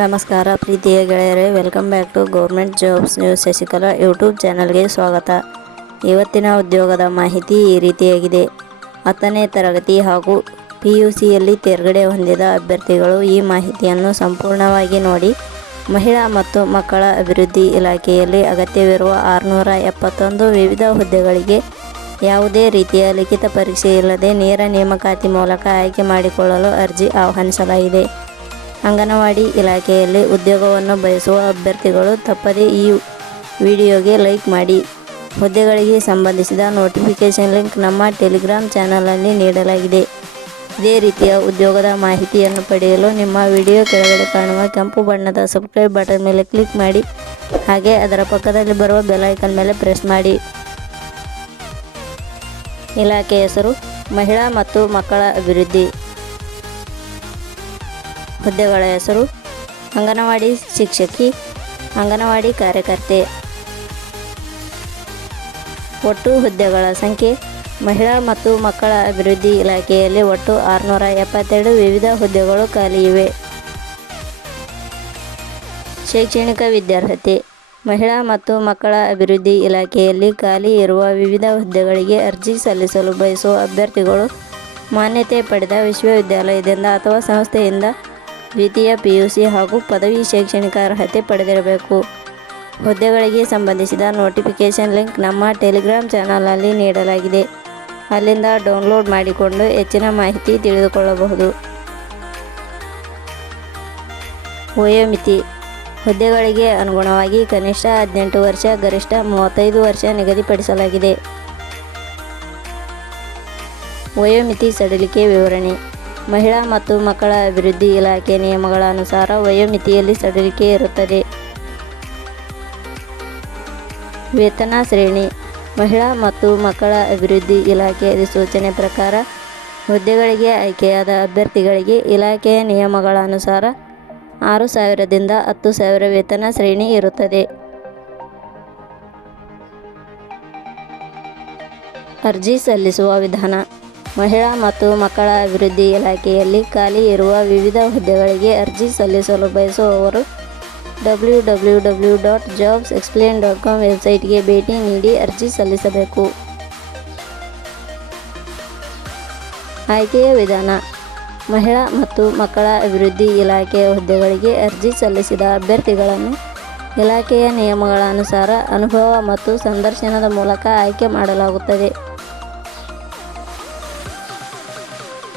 ನಮಸ್ಕಾರ ಪ್ರೀತಿಯ ಗೆಳೆಯರೇ welcome back to government jobs news Shashikala YouTube ಚಾನಲ್ಗೆ ಸ್ವಾಗತ. ಇವತ್ತಿನ ಉದ್ಯೋಗದ ಮಾಹಿತಿ ಈ ರೀತಿಯಾಗಿದೆ. ಹತ್ತನೇ ತರಗತಿ ಹಾಗೂ ಪಿ ಯು ಸಿಯಲ್ಲಿ ತೇರ್ಗಡೆ ಹೊಂದಿದ ಅಭ್ಯರ್ಥಿಗಳು ಈ ಮಾಹಿತಿಯನ್ನು ಸಂಪೂರ್ಣವಾಗಿ ನೋಡಿ ಮಹಿಳಾ ಮತ್ತು ಮಕ್ಕಳ ಅಭಿವೃದ್ಧಿ ಇಲಾಖೆಯಲ್ಲಿ ಅಗತ್ಯವಿರುವ ಆರುನೂರ ಎಪ್ಪತ್ತೊಂದು ವಿವಿಧ ಹುದ್ದೆಗಳಿಗೆ ಯಾವುದೇ ರೀತಿಯ ಲಿಖಿತ ಪರೀಕ್ಷೆ ಇಲ್ಲದೆ ನೇರ ನೇಮಕಾತಿ ಮೂಲಕ ಆಯ್ಕೆ ಮಾಡಿಕೊಳ್ಳಲು ಅರ್ಜಿ ಆಹ್ವಾನಿಸಲಾಗಿದೆ. ಅಂಗನವಾಡಿ ಇಲಾಖೆಯಲ್ಲಿ ಉದ್ಯೋಗವನ್ನು ಬಯಸುವ ಅಭ್ಯರ್ಥಿಗಳು ತಪ್ಪದೇ ಈ ವಿಡಿಯೋಗೆ ಲೈಕ್ ಮಾಡಿ. ಹುದ್ದೆಗಳಿಗೆ ಸಂಬಂಧಿಸಿದ ನೋಟಿಫಿಕೇಷನ್ ಲಿಂಕ್ ನಮ್ಮ ಟೆಲಿಗ್ರಾಮ್ ಚಾನಲಲ್ಲಿ ನೀಡಲಾಗಿದೆ. ಇದೇ ರೀತಿಯ ಉದ್ಯೋಗದ ಮಾಹಿತಿಯನ್ನು ಪಡೆಯಲು ನಿಮ್ಮ ವಿಡಿಯೋ ಕೆಳಗಡೆ ಕಾಣುವ ಕೆಂಪು ಬಣ್ಣದ ಸಬ್ಸ್ಕ್ರೈಬ್ ಬಟನ್ ಮೇಲೆ ಕ್ಲಿಕ್ ಮಾಡಿ. ಹಾಗೆ ಅದರ ಪಕ್ಕದಲ್ಲಿ ಬರುವ ಬೆಲೈಕನ್ ಮೇಲೆ ಪ್ರೆಸ್ ಮಾಡಿ. ಇಲಾಖೆ ಹೆಸರು ಮಹಿಳಾ ಮತ್ತು ಮಕ್ಕಳ ಅಭಿವೃದ್ಧಿ. ಹುದ್ದೆಗಳ ಹೆಸರು, ಅಂಗನವಾಡಿ ಶಿಕ್ಷಕಿ, ಅಂಗನವಾಡಿ ಕಾರ್ಯಕರ್ತೆ. ಒಟ್ಟು ಹುದ್ದೆಗಳ ಸಂಖ್ಯೆ, ಮಹಿಳಾ ಮತ್ತು ಮಕ್ಕಳ ಅಭಿವೃದ್ಧಿ ಇಲಾಖೆಯಲ್ಲಿ ಒಟ್ಟು ಆರುನೂರ ಎಪ್ಪತ್ತೆರಡು ವಿವಿಧ ಹುದ್ದೆಗಳು ಖಾಲಿ ಇವೆ. ಶೈಕ್ಷಣಿಕ ವಿದ್ಯಾರ್ಹತೆ, ಮಹಿಳಾ ಮತ್ತು ಮಕ್ಕಳ ಅಭಿವೃದ್ಧಿ ಇಲಾಖೆಯಲ್ಲಿ ಖಾಲಿ ಇರುವ ವಿವಿಧ ಹುದ್ದೆಗಳಿಗೆ ಅರ್ಜಿ ಸಲ್ಲಿಸಲು ಬಯಸುವ ಅಭ್ಯರ್ಥಿಗಳು ಮಾನ್ಯತೆ ಪಡೆದ ವಿಶ್ವವಿದ್ಯಾಲಯದಿಂದ ಅಥವಾ ಸಂಸ್ಥೆಯಿಂದ ದ್ವಿತೀಯ ಪಿ ಯು ಸಿ ಹಾಗೂ ಪದವಿ ಶೈಕ್ಷಣಿಕ ಅರ್ಹತೆ ಪಡೆದಿರಬೇಕು. ಹುದ್ದೆಗಳಿಗೆ ಸಂಬಂಧಿಸಿದ ನೋಟಿಫಿಕೇಷನ್ ಲಿಂಕ್ ನಮ್ಮ ಟೆಲಿಗ್ರಾಮ್ ಚಾನಲಲ್ಲಿ ನೀಡಲಾಗಿದೆ. ಅಲ್ಲಿಂದ ಡೌನ್ಲೋಡ್ ಮಾಡಿಕೊಂಡು ಹೆಚ್ಚಿನ ಮಾಹಿತಿ ತಿಳಿದುಕೊಳ್ಳಬಹುದು. ವಯೋಮಿತಿ. ಹುದ್ದೆಗಳಿಗೆ ಅನುಗುಣವಾಗಿ ಕನಿಷ್ಠ ಹದಿನೆಂಟು ವರ್ಷ, ಗರಿಷ್ಠ ಮೂವತ್ತೈದು ವರ್ಷ ನಿಗದಿಪಡಿಸಲಾಗಿದೆ. ವಯೋಮಿತಿ ಸಡಿಲಿಕೆ ವಿವರಣೆ. ಮಹಿಳಾ ಮತ್ತು ಮಕ್ಕಳ ಅಭಿವೃದ್ಧಿ ಇಲಾಖೆ ನಿಯಮಗಳ ಅನುಸಾರ ವಯೋಮಿತಿಯಲ್ಲಿ ಸಡಿಲಿಕೆ ಇರುತ್ತದೆ. ವೇತನ ಶ್ರೇಣಿ, ಮಹಿಳಾ ಮತ್ತು ಮಕ್ಕಳ ಅಭಿವೃದ್ಧಿ ಇಲಾಖೆ ಅಧಿಸೂಚನೆ ಪ್ರಕಾರ ಹುದ್ದೆಗಳಿಗೆ ಆಯ್ಕೆಯಾದ ಅಭ್ಯರ್ಥಿಗಳಿಗೆ ಇಲಾಖೆಯ ನಿಯಮಗಳ ಅನುಸಾರ ಆರು ಸಾವಿರದಿಂದ ಹತ್ತು ಸಾವಿರ ವೇತನ ಶ್ರೇಣಿ ಇರುತ್ತದೆ. ಅರ್ಜಿ ಸಲ್ಲಿಸುವ ವಿಧಾನ. ಮಹಿಳಾ ಮತ್ತು ಮಕ್ಕಳ ಅಭಿವೃದ್ಧಿ ಇಲಾಖೆಯಲ್ಲಿ ಖಾಲಿ ಇರುವ ವಿವಿಧ ಹುದ್ದೆಗಳಿಗೆ ಅರ್ಜಿ ಸಲ್ಲಿಸಲು ಬಯಸುವವರು W W W dot jobs explain dot com ವೆಬ್ಸೈಟ್ಗೆ ಭೇಟಿ ನೀಡಿ ಅರ್ಜಿ ಸಲ್ಲಿಸಬೇಕು. ಆಯ್ಕೆಯ ವಿಧಾನ. ಮಹಿಳಾ ಮತ್ತು ಮಕ್ಕಳ ಅಭಿವೃದ್ಧಿ ಇಲಾಖೆಯ ಹುದ್ದೆಗಳಿಗೆ ಅರ್ಜಿ ಸಲ್ಲಿಸಿದ ಅಭ್ಯರ್ಥಿಗಳನ್ನು ಇಲಾಖೆಯ ನಿಯಮಗಳ ಅನುಸಾರ ಅನುಭವ ಮತ್ತು ಸಂದರ್ಶನದ ಮೂಲಕ ಆಯ್ಕೆ ಮಾಡಲಾಗುತ್ತದೆ.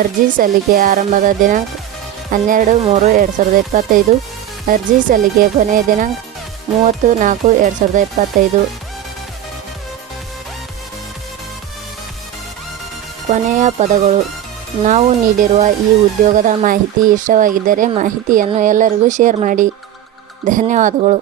ಅರ್ಜಿ ಸಲ್ಲಿಕೆ ಆರಂಭದ ದಿನಾಂಕ ಹನ್ನೆರಡು ಮೂರು ಎರಡು ಸಾವಿರದ ಇಪ್ಪತ್ತೈದು. ಅರ್ಜಿ ಸಲ್ಲಿಕೆ ಕೊನೆಯ ದಿನಾಂಕ ಮೂವತ್ತು ನಾಲ್ಕು ಎರಡು ಸಾವಿರದ ಇಪ್ಪತ್ತೈದು. ಕೊನೆಯ ಪದಗಳು. ನಾವು ನೀಡಿರುವ ಈ ಉದ್ಯೋಗದ ಮಾಹಿತಿ ಇಷ್ಟವಾಗಿದ್ದರೆ ಮಾಹಿತಿಯನ್ನು ಎಲ್ಲರಿಗೂ ಶೇರ್ ಮಾಡಿ. ಧನ್ಯವಾದಗಳು.